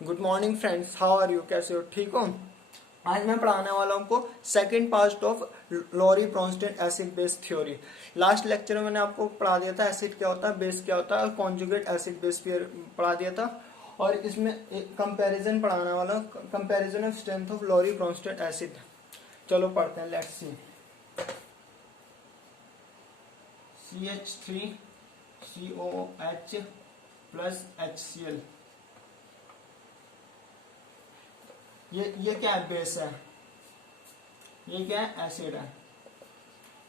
Good morning friends, how are you? कैसे हो? ठीक हो? आज मैं पढ़ाने वाला हूँ आपको second part of Lowry Bronsted acid base theory. Last lecture में मैंने आपको पढ़ा दिया था एसिड क्या होता है, बेस क्या होता है और कॉन्जुगेट एसिड बेस पढ़ा दिया था। और इसमें एक कंपैरिजन पढ़ाने वाला हूँ, comparison of strength of Lowry Bronsted acid. चलो पढ़ते हैं, let's see. CH3COOH plus HCl, ये क्या है? बेस है। ये क्या है? एसिड है।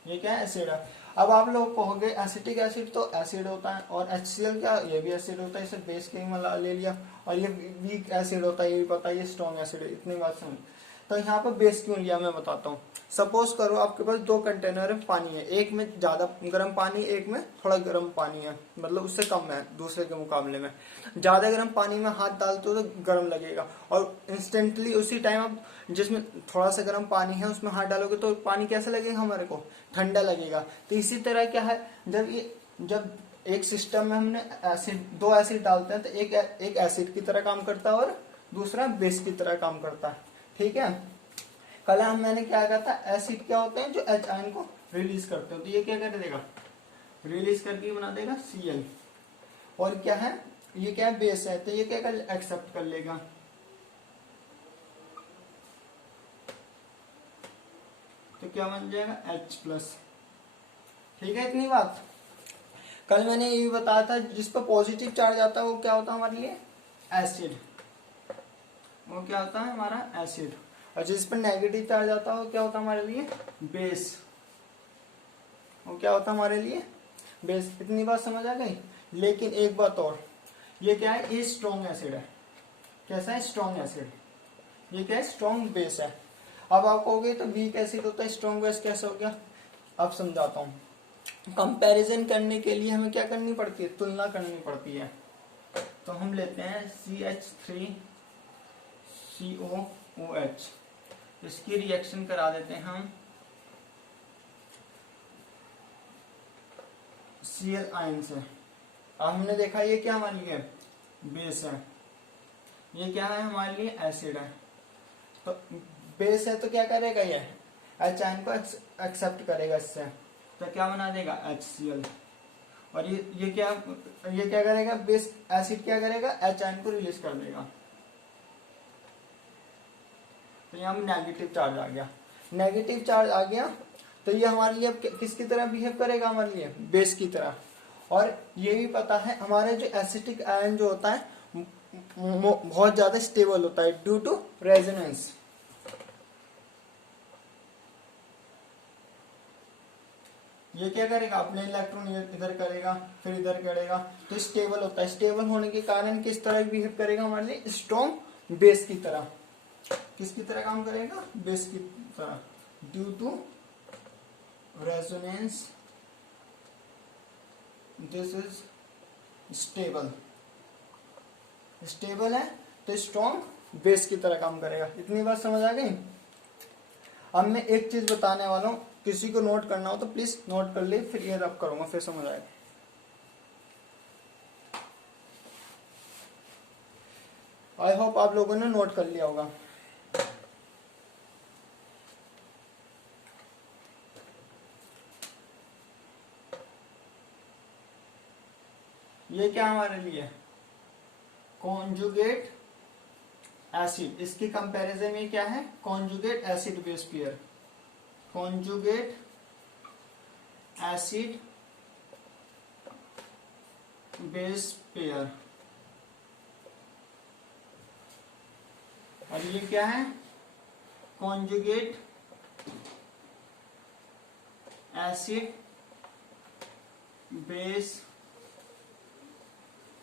ये क्या है? एसिड है। अब आप लोग कहोगे एसिटिक एसिड तो एसिड होता है और HCl क्या, ये भी एसिड होता है, इसे बेस के ही ले लिया। और ये वीक एसिड होता है, ये भी पता है, ये स्ट्रॉन्ग एसिड है। इतनी बात समझ। तो यहाँ पर बेस क्यों लिया मैं बताता हूँ। सपोज करो आपके पास दो कंटेनर है, पानी है, एक में ज्यादा गर्म पानी, एक में थोड़ा गर्म पानी है, मतलब उससे कम है दूसरे के मुकाबले में। ज्यादा गर्म पानी में हाथ डालते हो तो गर्म लगेगा, और इंस्टेंटली उसी टाइम आप जिसमें थोड़ा सा गर्म पानी है उसमें हाथ डालोगे तो पानी कैसा लगेगा हमारे को? ठंडा लगेगा। तो इसी तरह क्या है, जब एक सिस्टम में हमने दो एसिड डालते हैं तो एक एसिड की तरह काम करता है और दूसरा बेस की तरह काम करता है। ठीक है। कल मैंने क्या कहा था, एसिड क्या होते हैं जो H आयन को रिलीज करते हैं, तो ये क्या कर देगा? रिलीज करके बना देगा Cl। और क्या है, ये क्या है? बेस है, तो ये क्या कर एक्सेप्ट कर लेगा। तो क्या बन जाएगा? H plus. ठीक है, इतनी बात। कल मैंने ये भी बताया था जिस पर पॉजिटिव चार्ज आता है वो क्या होता है हमारे लिए? एसिड। वो क्या होता है हमारा? एसिड। और जिस पर नेगेटिव चार्ज आता है वो क्या होता है हमारे लिए? बेस। वो क्या होता है हमारे लिए? बेस। इतनी बात समझ आ गई। लेकिन एक बात और, ये क्या है? ये स्ट्रॉन्ग एसिड है। कैसा है? Strong acid. ये क्या है? स्ट्रॉन्ग बेस है। अब आप कहोगे तो वीक एसिड होता है, स्ट्रॉन्ग बेस कैसे हो गया? अब समझाता हूँ। कंपैरिजन करने के लिए हमें क्या करनी पड़ती है? तुलना करनी पड़ती है। तो हम लेते हैं CH3COOH, इसकी रिएक्शन करा देते हैं हम Cl आयन से। अब हमने देखा ये क्या हमारे लिए? बेस है। ये क्या है? हमारे लिए एसिड है। तो बेस है तो क्या करेगा? ये H आयन को एक्सेप्ट करेगा इससे, तो क्या बना देगा? HCl। और ये क्या करेगा? बेस एसिड क्या करेगा? H आयन को रिलीज कर देगा। तो यहाँ नेगेटिव चार्ज आ गया। नेगेटिव चार्ज आ गया तो ये हमारे लिए किसकी तरह बिहेव करेगा? हमारे लिए बेस की तरह। और ये भी पता है हमारे जो एसिटिक आयन जो होता है बहुत ज्यादा स्टेबल होता है ड्यू टू रेजोनेंस। ये क्या करेगा? अपने इलेक्ट्रॉन इधर करेगा, फिर इधर करेगा, तो स्टेबल होता है। स्टेबल होने के कारण किस तरह बिहेव करेगा? हमारे लिए स्ट्रॉन्ग बेस की तरह। किसकी तरह काम करेगा? बेस की तरह, due to resonance this is stable. Stable है तो स्ट्रॉन्ग बेस की तरह काम करेगा। इतनी बात समझ आ गई। अब मैं एक चीज बताने वाला हूं, किसी को नोट करना हो तो प्लीज नोट कर ले, फिर ये रब करूंगा, फिर समझ आएगा। आई होप आप लोगों ने नोट कर लिया होगा। ये क्या हमारे लिए? Conjugate acid. इसकी कंपैरिजन में क्या है? Conjugate acid base pair. Conjugate acid base pair. और ये क्या है? Conjugate acid base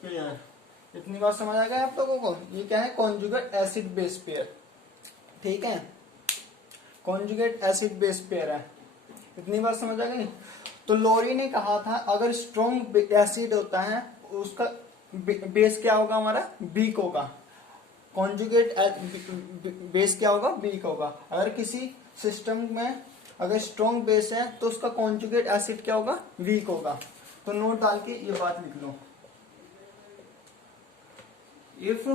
pair. इतनी बात समझ आ गई आप लोगों को? ये क्या है? Conjugate acid base pair. ठीक है, कॉन्जुगेट एसिड बेस पेयर है। इतनी बात समझ आ गई। तो लोरी ने कहा था अगर स्ट्रॉन्ग एसिड होता है उसका बेस क्या होगा? हमारा वीक होगा। कॉन्जुगेट बेस क्या होगा? वीक होगा। अगर किसी सिस्टम में अगर स्ट्रॉन्ग बेस है तो उसका कॉन्जुगेट एसिड क्या होगा? वीक होगा। तो नोट डाल के ये बात लिख लो। If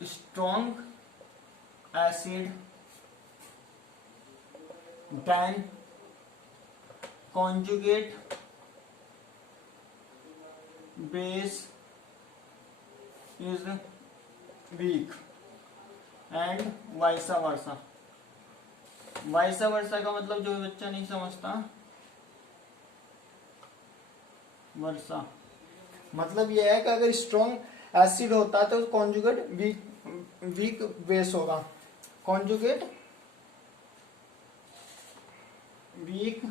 strong acid then conjugate base is weak and vice versa। Vice versa का मतलब जो बच्चा नहीं समझता, वर्सा मतलब यह है कि अगर स्ट्रॉन्ग एसिड होता है तो कॉन्जुगेट वीक बेस होगा, कॉन्जुगेट वीक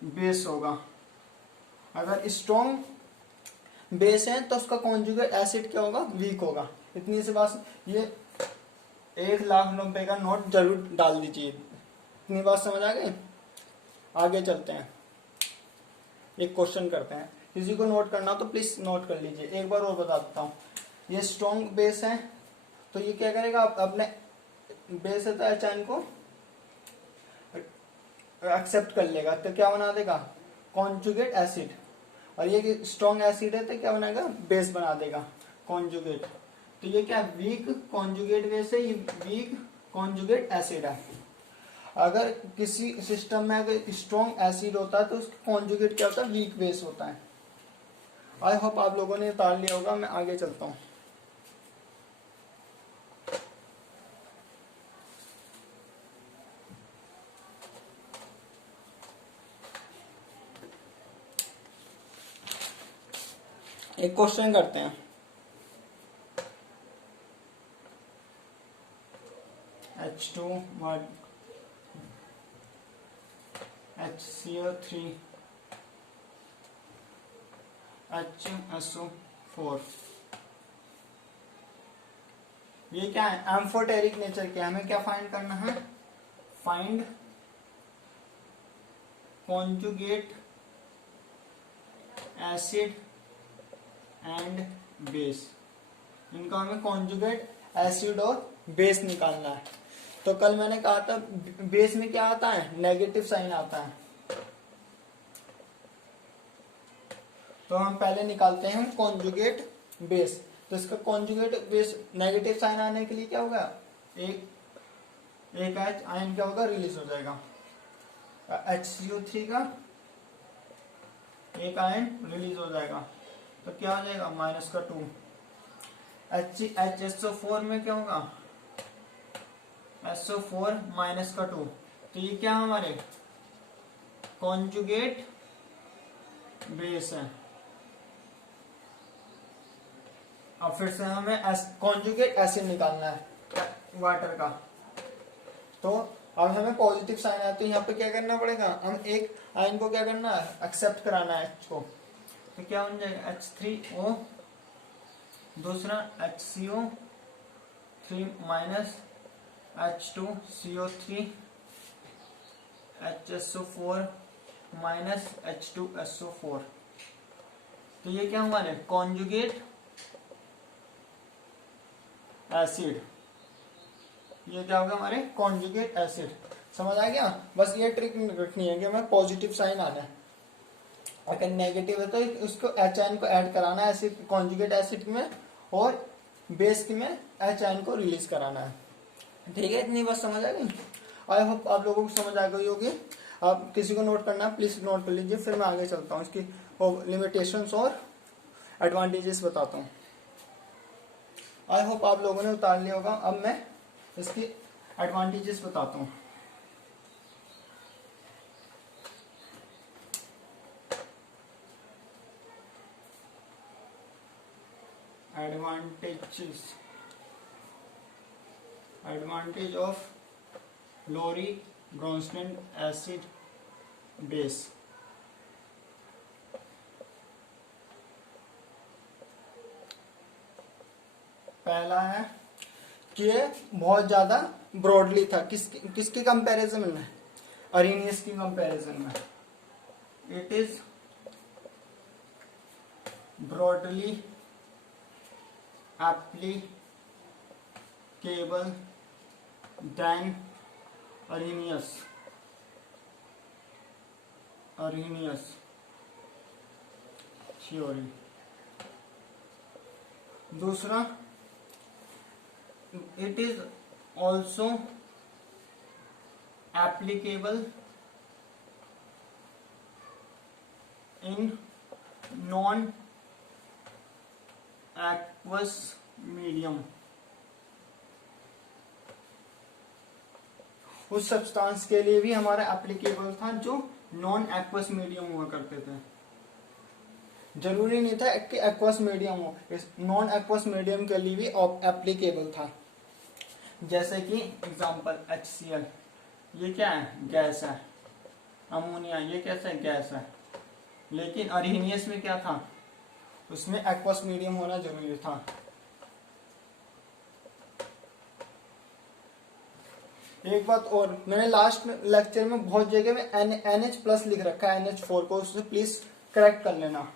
बेस होगा। अगर स्ट्रॉन्ग बेस है तो उसका कॉन्जुगेट एसिड क्या होगा, वीक होगा। इतनी सी बात, ये 1,00,000 का नोट जरूर डाल दीजिए। इतनी बात समझ आ गई। आगे चलते हैं, एक क्वेश्चन करते हैं। किसी को नोट करना तो प्लीज नोट कर लीजिए। एक बार और बता देता हूँ, ये स्ट्रॉन्ग बेस है तो ये क्या करेगा, अपने बेस है तो एच को एक्सेप्ट कर लेगा तो क्या बना देगा, कॉन्जुगेट एसिड। और ये स्ट्रॉन्ग एसिड है तो क्या बनाएगा, बेस बना देगा, कॉन्जुगेट। तो ये क्या वीक कॉन्जुगेट बेस है, ये वीक कॉन्जुगेट एसिड है। अगर किसी सिस्टम में अगर स्ट्रॉन्ग एसिड होता है तो उसका कॉन्जुगेट क्या होता है, वीक बेस होता है। आई होप आप लोगों ने उतार लिया होगा। मैं आगे चलता हूँ। एक क्वेश्चन करते हैं। H2 HCO3 HSO4, ये क्या है, एम्फोटेरिक नेचर के। हमें क्या फाइंड करना है, find conjugate acid and base. इनका हमें कॉन्जुगेट एसिड और बेस निकालना है। तो कल मैंने कहा था बेस में क्या आता है, नेगेटिव साइन आता है। तो हम पहले निकालते हैं कॉन्जुगेट बेस। तो इसका कॉन्जुगेट बेस नेगेटिव साइन आने के लिए क्या होगा, एक H आयन क्या होगा, रिलीज हो जाएगा। HCO3 का एक आयन रिलीज हो जाएगा तो क्या हो जाएगा, -2। HSO4 में क्या होगा, SO4 -2। तो ये क्या हमारे कॉन्जुगेट बेस है। अब फिर से हमें कॉन्जुगेट एसिड निकालना है वाटर का। तो अब हमें पॉजिटिव साइन आया तो यहाँ पे क्या करना पड़ेगा, हम एक आयन को क्या करना है, एक्सेप्ट कराना है H को। तो क्या बन जाएगा, H3O, दूसरा HCO3 minus H2CO3 HSO4 minus H2SO4। तो ये क्या हमारे कॉन्जुगेट एसिड, ये क्या होगा हमारे कॉन्जुगेट एसिड। समझ आ गया। बस ये ट्रिक रखनी है कि हमें पॉजिटिव साइन आना है, अगर नेगेटिव है तो उसको एच आयन को ऐड कराना है एसिड कॉन्जुगेट एसिड में, और बेस में एच आयन को रिलीज कराना है। ठीक है, इतनी बात समझ आ गई। आई होप आप लोगों को समझ आ गई होगी। आप किसी को नोट करना प्लीज नोट कर लीजिए, फिर मैं आगे चलता हूँ, इसकी लिमिटेशंस और एडवांटेजेस बताता हूँ। आई होप आप लोगों ने उतार लिया होगा। अब मैं इसकी एडवांटेजेस बताता हूँ। Advantage of Lowry Bronsted acid base. पहला है कि बहुत ज्यादा ब्रॉडली था, किसके कंपैरिजन में, अरेनियस की कंपैरिजन में। It is broadly applicable than Arrhenius theory। दूसरा, it is also applicable in non aqueous medium. उस सब्सटेंस के लिए भी हमारा एप्लीकेबल था जो नॉन एक्वस मीडियम हुआ करते थे। जरूरी नहीं था कि एक्वस मीडियम हो, नॉन एक्वस मीडियम के लिए भी एप्लीकेबल था। जैसे कि एग्जांपल HCl, ये क्या है? गैस है। अमोनिया, ये कैसा है? गैस है। लेकिन अरहेनियस में क्या था? उसमें एक्वस मीडियम होना जरूरी था। एक बात और, मैंने लास्ट में लेक्चर में बहुत जगह में NH+ लिख रखा है, NH4 को, उससे प्लीज करेक्ट कर लेना,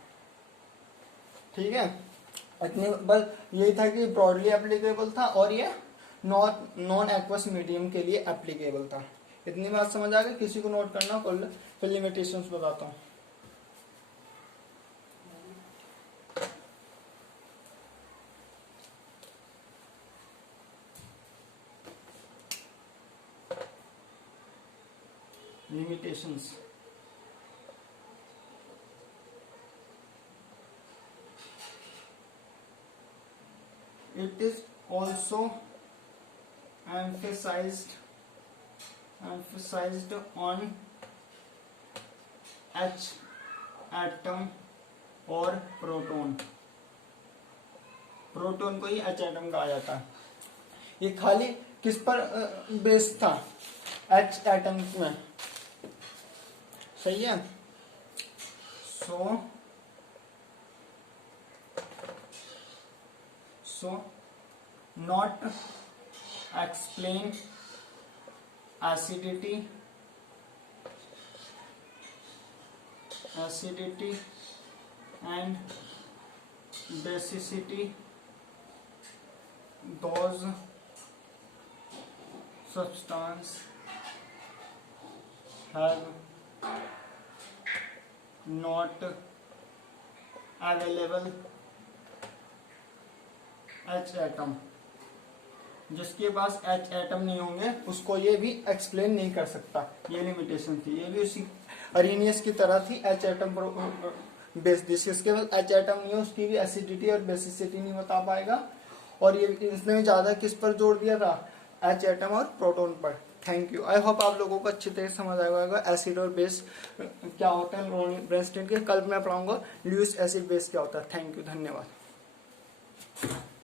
ठीक है। इतनी बस यही था कि ब्रॉडली एप्लीकेबल था और ये नॉन एक्वस मीडियम के लिए एप्लीकेबल था। इतनी बात समझ आ गई? किसी को नोट करना कर ले, फिर लिमिटेशंस बताता हूँ। limitations, it is also emphasized on H atom और प्रोटॉन। प्रोटॉन को ही H एटम कहा जाता है। ये खाली किस पर बेस्ड था? H एटम में, सही है। so not explain acidity and basicity those substance have not available H atom. जिसके पास H एटम नहीं होंगे उसको ये भी एक्सप्लेन नहीं कर सकता। ये लिमिटेशन थी, ये भी उसी अरेनियस की तरह थी, H एटम पर बेस। जिसके पास H एटम नहीं है उसकी भी एसिडिटी और बेसिसिटी नहीं बता पाएगा। और ये इसने ज्यादा किस पर जोड़ दिया था? H एटम और प्रोटॉन पर। Thank you. आई होप आप लोगों को अच्छी तरह समझ आएगा एसिड और बेस क्या होता है। ब्रेनस्टेन के कल मैं पढ़ाऊंगा लुईस एसिड बेस क्या होता है। थैंक यू, धन्यवाद।